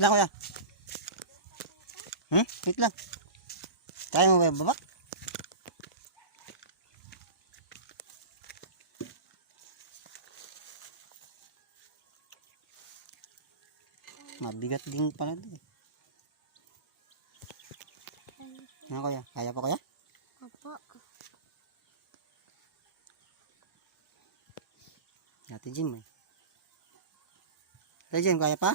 lang kuya. Wait lang. Kaya mo ba baba? Mabigat din pala ito. Ano kuya? Kaya pa kuya? Opo. Ate Jim eh. Ate Jim, kaya pa?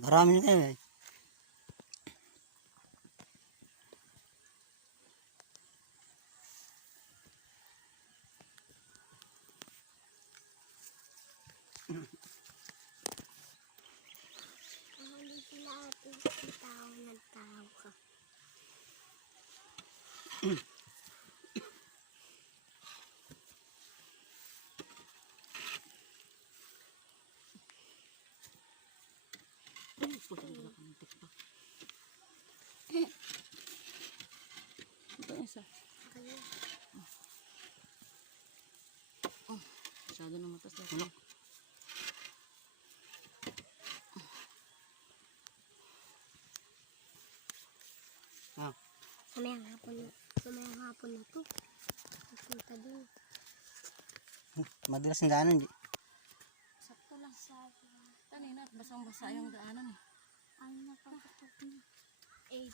Marami na kayo eh. Hindi sila ating tao nagtao ka. Ito isa. Kaya, Masyado na matas dito. Ah, samayang hapon na to. Pupunta dun. madulas ng daanan. Sakto lang. Kanina, basang-basa yung daanan eh. Ang napagkatok na. 8,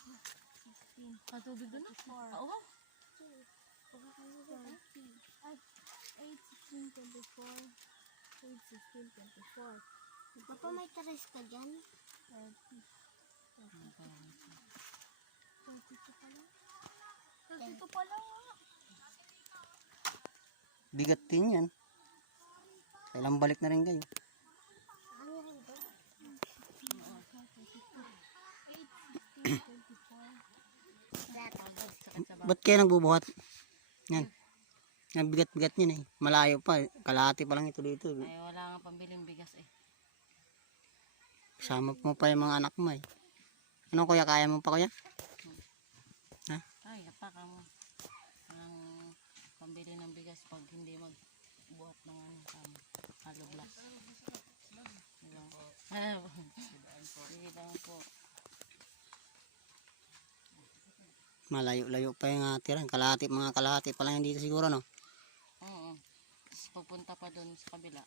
16, Patubig doon na. Oo. 8, 16, 24. Papa, may teres ka dyan? 30. 22 pa lang. 22 pa lang. Bigat din yan. Kailang balik na rin kayo. Ano rin to? 8, 16, 24. Ba't kayo nagbubuhat? Yan. Yan, bigat-bigat niyan eh. Malayo pa. Kalahati pa lang ito dito. Ay, wala nga pambiling bigas eh. Kasama mo pa yung mga anak mo eh. Ano kuya, kaya mo pa kuya? Ha? Ay, apaka mo. Walang pambili ng bigas pag hindi magbuhat ng hollow block. Sige lang po. Malayo-layo pa yung tira. Kalahati, mga kalahati pa lang yan dito siguro no? Oo. Tapos pagpunta pa doon sa kabila.